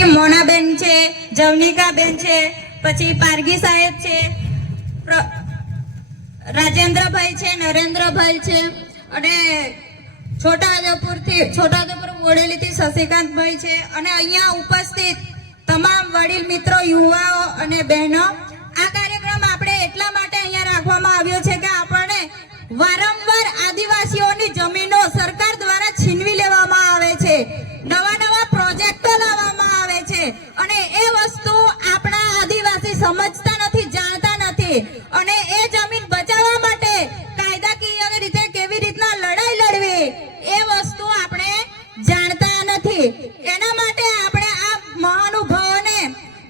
પછી મોનાબેન છે, જવનિકાબેન છે, પછી પારગી સાહેબ છે, રાજેન્દ્રભાઈ છે, નરેન્દ્રભાઈ છે, અને છોટાઉદેપુર બોડેલીથી શશિકાંતભાઈ છે, અને અહીંયા ઉપસ્થિત તમામ વડીલ મિત્રો, યુવાઓ અને બહેનો, આ કાર્યક્રમ આપણે એટલા માટે અહીંયા રાખવામાં આવ્યો છે કે આપણને વારંવાર આદિવાસીઓની જમીનો સરકાર દ્વારા છીનવી લેવામાં આવે છે, નવા પ્રોજેક્ટો લાવવામાં આવે છે, અને એ વસ્તુ આપણા આદિવાસી સમજતા નથી, જાણતા નથી, અને એ જમીન બચાવવા માટે કાયદાકીય રીતે કેવી રીતના લડાઈ લડવી એ વસ્તુ આપણે જાણતા નથી. એના માટે આપણે આ મહાનુભાવોને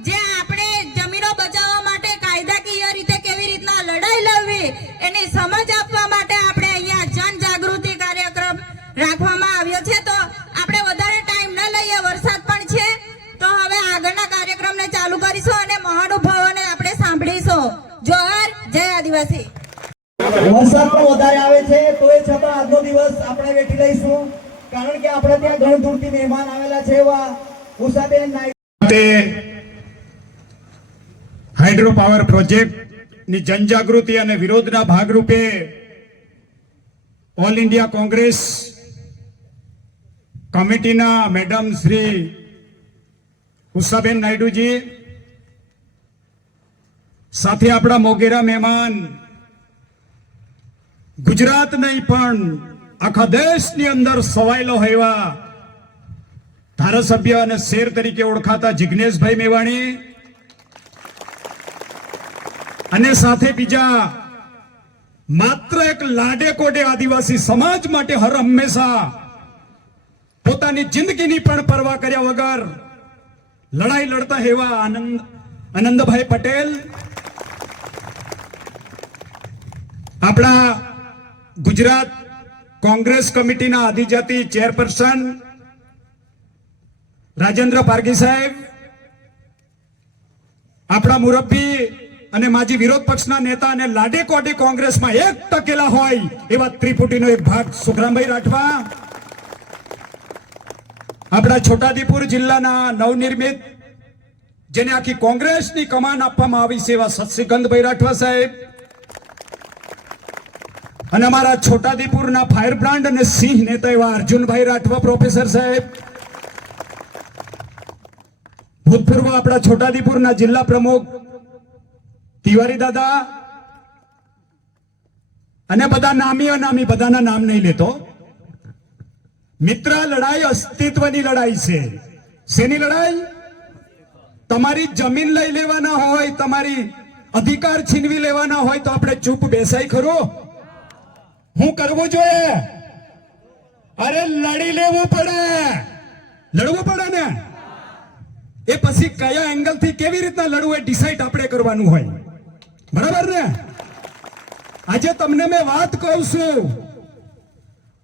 જે આપણે જમીનો બચાવવા માટે કાયદાકીય રીતે કેવી રીતના લડાઈ લડવી એની સમજ આપવા માટે આપણે અહીંયા જનજાગૃતિ કાર્યક્રમ રાખવામાં આવ્યો છે. તો આપણે વધારે ટાઈમ ન લઈએ, વરસાદ પણ છે, તો હવે આગળના કાર્યક્રમને ચાલુ કરીશું અને મહાનુભાવોને આપણે સાંભળીશું. જોહાર, જય આદિવાસી. વરસાદ પણ વધારે આવે છે તો એ છતાં આજનો દિવસ આપણે વેઠી લઈશું, કારણ કે આપણે ત્યાં ઘણી દૂરથી મહેમાન આવેલા છે. એવા ઉષાબેન હાઇડ્રો પાવર પ્રોજેક્ટ ની જનજાગૃતિ અને વિરોધના ભાગરૂપે ઓલ ઇન્ડિયા કોંગ્રેસ કમિટીના મેડમ શ્રી ઉષાબેન નાયડુજી સાથે આપણા મોગેરા મહેમાન, ગુજરાત નહીં પણ આખા દેશની અંદર સવાયેલો એવા ધારાસભ્ય અને શેર તરીકે ઓળખાતા જિગ્નેશભાઈ મેવાણી, અને સાથે બીજા માત્ર એક લાડે કોડે આદિવાસી સમાજ માટે હર હંમેશા પોતાની જિંદગીની પણ પરવા કર્યા વગર લડાઈ લડતા એવા આનંદભાઈ પટેલ, આપણા ગુજરાત કોંગ્રેસ કમિટીના આદિજાતિ ચેરપર્સન રાજેન્દ્ર પારગી સાહેબ, આપણા મુરબ્બી અને માજી વિરોધ પક્ષના નેતા અને લાડે કોડે કોંગ્રેસમાં એક ટકેલા હોય એવા ત્રિપુટીનો એક ભાગ સુખરામભાઈ રાઠવા, આપણા છોટાઉદેપુર જિલ્લાના નવનિર્મિત જેને આખી કોંગ્રેસની કમાન આપવામાં આવી છે એવા શશિકાંતભાઈ રાઠવા સાહેબ, અને અમારા છોટાઉદેપુરના ફાયર બ્રાન્ડ અને સિંહ નેતા એવા અર્જુનભાઈ રાઠવા પ્રોફેસર સાહેબ, ભૂતપૂર્વ આપણા છોટાઉદેપુરના જિલ્લા પ્રમુખ તિવારી દાદા, અને બધા નામી અનામી, બધાના નામ નહીં લેતો. મિત્ર, લડાઈ અસ્તિત્વની લડાઈ છે. શેની લડાઈ? તમારી જમીન લઈ લેવાના હોય, તમારી અધિકાર છીનવી લેવાના હોય તો આપણે ચૂપ બેસાય ખરો? શું કરવું જોઈએ? અરે લડી લેવું પડે, લડવું પડે ને. એ પછી કયા એંગલ થી કેવી રીતના લડવું એ ડિસાઈડ આપણે કરવાનું હોય, બરાબર ને? આજે તમને મેં વાત કહું છું,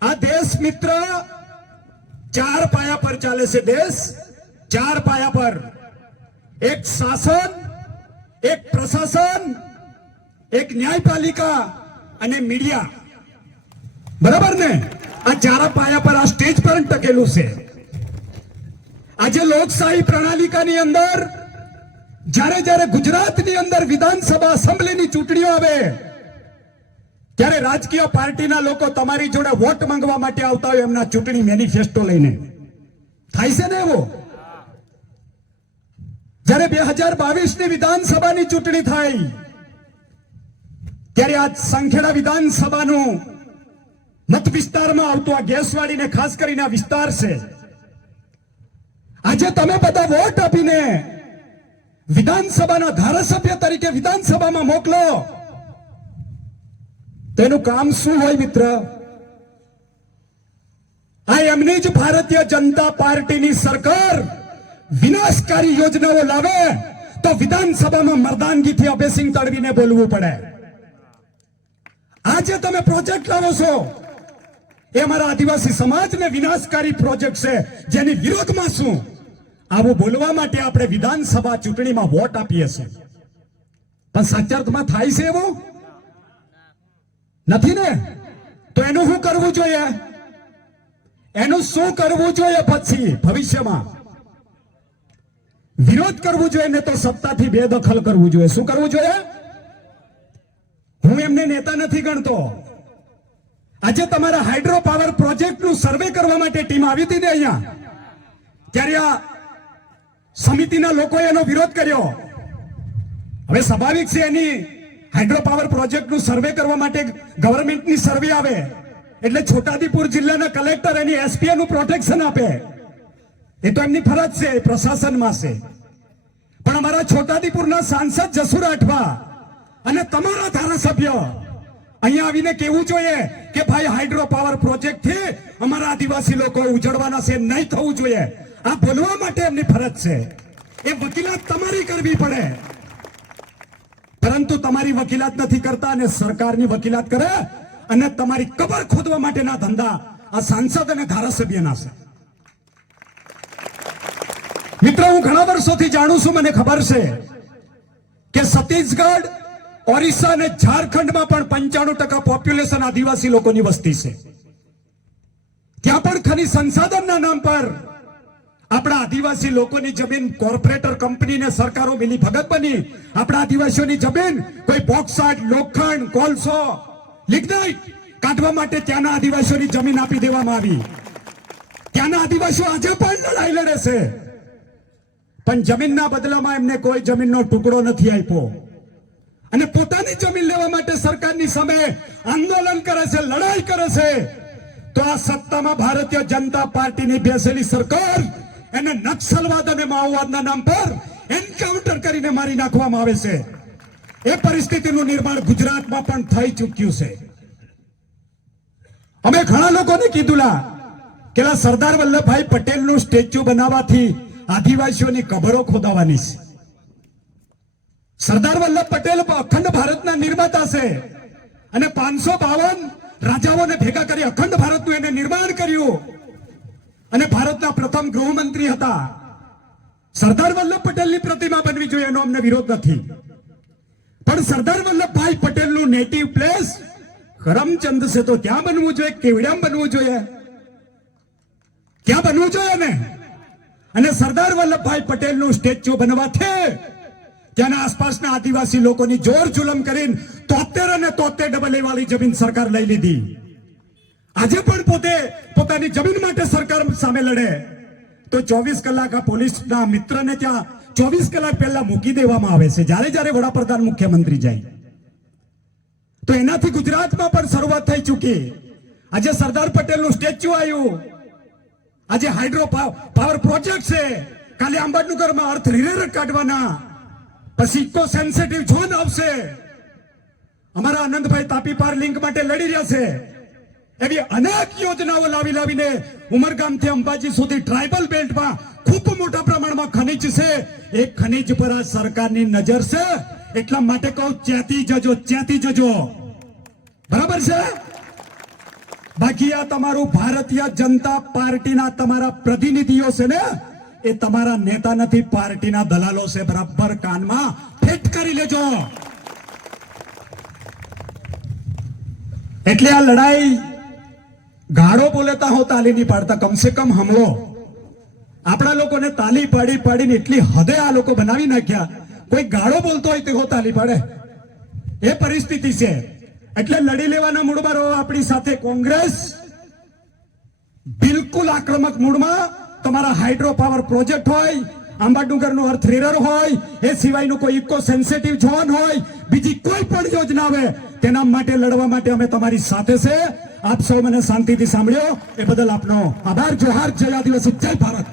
આ દેશ મિત્ર ચાર પાયા પર ચાલે છે. દેશ ચાર પાયા પર, એક શાસન, એક પ્રશાસન, એક ન્યાયપાલિકા અને મીડિયા, બરાબર ને? આ ચાર પાયા પર આ સ્ટેજ પર ટકેલું છે. આજે લોકશાહી પ્રણાલિકાની અંદર જ્યારે ગુજરાતની અંદર વિધાનસભા એસેમ્બલીની ચૂંટણીઓ આવે ત્યારે રાજકીય પાર્ટીના લોકો તમારી જોડે વોટ માંગવા માટે આવતા હોય એમના ચૂંટણી મેનિફેસ્ટો લઈને. થાય છે ને એવો? જ્યારે 2022ની વિધાનસભાની ચૂંટણી થાય ત્યારે આ સંખેડા વિધાનસભાનું મત વિસ્તારમાં આવતું આ ગેસવાડી ને ખાસ કરીને આ વિસ્તાર છે. આજે તમે બધા વોટ આપીને વિધાનસભાના ધારાસભ્ય તરીકે વિધાનસભામાં મોકલો, તેનું કામ શું હોય મિત્ર? આ એમની જ ભારતીય જનતા પાર્ટીની સરકાર વિનાશકારી યોજનાઓ લાવે તો વિધાનસભામાં મર્દાનગીથી અભયસિંહ તડવીને બોલવું પડે. આજે તમે પ્રોજેક્ટ લાવો છો એ અમારા આદિવાસી સમાજને વિનાશકારી પ્રોજેક્ટ છે, જેની વિરોધમાં શું આવું બોલવા માટે આપણે વિધાનસભા ચૂંટણીમાં વોટ આપીએ છીએ. પણ સાચા અર્થમાં થાય છે એવું નથી ને? તો એનું શું કરવું જોઈએ? એનું શું કરવું જોઈએ પછી ભવિષ્યમાં? વિરોધ કરવું જોઈએ ને તો સત્તાથી બેદખલ કરવું જોઈએ. શું કરવું જોઈએ? હું એમને નેતા નથી ગણતો. આજે તમારા હાઇડ્રો પાવર પ્રોજેક્ટનું સર્વે કરવા માટે ટીમ આવી હતી ને અહીંયા, ત્યારે આ સમિતિના લોકોએ એનો વિરોધ કર્યો. હવે સ્વાભાવિક છે, એની હાઇડ્રો પાવર પ્રોજેક્ટનું સર્વે કરવા માટે ગવર્મેન્ટની સર્વે આવે એટલે છોટાઉદેપુર જિલ્લાના કલેક્ટર એની એસપીએ નું પ્રોટેક્શન આપે. એ તો એમની ફરજ છે, પ્રશાસનમાં છે. પણ અમારા છોટાઉદેપુરના સાંસદ જસુ રાઠવા અને તમારા ધારાસભ્ય અહીંયા આવીને કહેવું જોઈએ કે ભાઈ હાઇડ્રો પાવર પ્રોજેક્ટ થી અમારા આદિવાસી લોકો ઉજળવાના છે, નહીં થવું જોઈએ. આ બોલવા માટે એમની ફરજ છે. એ વકીલાત તમારી કરવી પડે, પરંતુ તમારી વકીલાત નથી કરતા અને સરકારની વકીલાત કરે અને તમારી કબર ખોદવા માટેના ધંધા આ સાંસદ અને ધારાસભ્યના છે. મિત્રો, હું ઘણા વર્ષોથી જાણું છું, મને ખબર છે કે છત્તીસગઢ, ઓરિસ્સા અને ઝારખંડમાં પણ 95% પોપ્યુલેશન આદિવાસી લોકોની વસ્તી છે. ત્યાં પણ ખનિજ સંસાધનના નામ પર આપણા આદિવાસી લોકોની જમીન કોર્પોરેટર કંપનીને સરકારો મિલી ભગત બની આપણા આદિવાસીઓની જમીન કોઈ બોક્સાઇટ, લોખંડ, કોલસો, લિગ્નાઇટ કાઢવા માટે ત્યાંના આદિવાસીઓની જમીન આપી દેવામાં આવી. ત્યાંના આદિવાસીઓ આજે પણ લડાઈ લડે છે, પણ જમીનના બદલામાં એમને કોઈ જમીનનો ટુકડો નથી આપ્યો અને પોતાની જમીન લેવા માટે સરકારની સામે આંદોલન કરે છે, લડાઈ કરે છે. તો આ સત્તામાં ભારતીય જનતા પાર્ટીની બેસેલી સરકાર એને નક્સલવાદ અને માઓવાદના નામ પર એન્કાઉન્ટર કરીને મારી નાખવામાં આવે છે. એ પરિસ્થિતિનું નિર્માણ ગુજરાતમાં પણ થઈ ચૂક્યું છે. અમે ઘણા લોકોને કીધુંલા કે સરદાર વલ્લભભાઈ પટેલનું સ્ટેચ્યુ બનાવવાથી આદિવાસીઓની કબરો ખોદાવાની છે. સરદાર વલ્લભ પટેલ અખંડ ભારતના નિર્માતા છે અને 552 રાજાઓને ભેગા કરી અખંડ ભારતનું એને નિર્માણ કર્યું અને ભારતના પ્રથમ ગૃહમંત્રી હતા. સરદાર વલ્લભ પટેલની પ્રતિમા બનવી જોઈએ, એનો અમને વિરોધ નથી, પણ સરદાર વલ્લભભાઈ પટેલનું નેટિવ પ્લેસ કરમચંદ છે તો ત્યાં બનવું જોઈએ, કેવડિયામાં બનવું જોઈએ, ત્યાં બનવું જોઈએ ને. અને સરદાર વલ્લભભાઈ પટેલનું સ્ટેચ્યુ બનવાથી ત્યાંના આસપાસના આદિવાસી લોકોની જોર જુલમ કરીને 73 અને 73 વાળી જમીન સરકાર લઈ લીધી. આજે પણ પોતાની જમીન માટે સરકાર સામે લડે તો 24 કલાક આ પોલીસના મિત્રને ત્યાં 24 કલાક પહેલા મૂકી દેવામાં આવે છે જ્યારે વડાપ્રધાન, મુખ્યમંત્રી જાય. તો એનાથી ગુજરાતમાં પણ શરૂઆત થઈ ચૂકી. આજે સરદાર પટેલનું સ્ટેચ્યુ આવ્યું, આજે હાઇડ્રો પાવર પ્રોજેક્ટ છે, કાલે આંબેડકરમાં અર્થ રિલેટ કાઢવાના, પછી ઇકો સેન્સિટિવ ઝોન આવશે. અમારા આનંદભાઈ તાપી પાર લિંક માટે લડી રહ્યા છે. એવી અનેક યોજનાઓ લાવીને ઉમરગામથી અંબાજી સુધી ટ્રાઇબલ બેલ્ટમાં ખૂબ મોટા પ્રમાણમાં ખનિજ છે. એ ખનિજ પર આ સરકારની નજર છે. એટલા માટે કહું, ચેતી જજો. બરાબર છે? બાકી આ તમારું ભારતીય જનતા પાર્ટીના તમારા પ્રતિનિધિઓ છે ને, એ તમારા નેતા નથી, પાર્ટીના દલાલો છે. બરાબર કાનમાં ફિટ કરી લેજો. એટલે આ લડાઈ ગાળો બોલેતા હો તાલી નહીં પાડતા, કમસે કમ હમલો. આપણા લોકોને તાલી પાડીને એટલી હદે આ લોકો બનાવી નાખ્યા, કોઈ ગાળો બોલતો હોય તેઓ તાલી પાડે, એ પરિસ્થિતિ છે. એટલે લડી લેવાના મૂડમાં રહો. આપણી સાથે કોંગ્રેસ બિલકુલ આક્રમક મૂડમાં તમારા હાઇડ્રો પાવર પ્રોજેક્ટ હોય, આંબાડુંગરનું અર્થ રીડર હોય, એ સિવાયનું કોઈ ઇકો સેન્સિટિવ ઝોન હોય, બીજી કોઈ પણ યોજના આવે તેના માટે લડવા માટે અમે તમારી સાથે છે. આપ સૌ મને શાંતિથી સાંભળ્યો એ બદલ આપનો આભાર. જોહાર. જય આદિવાસી, જય ભારત.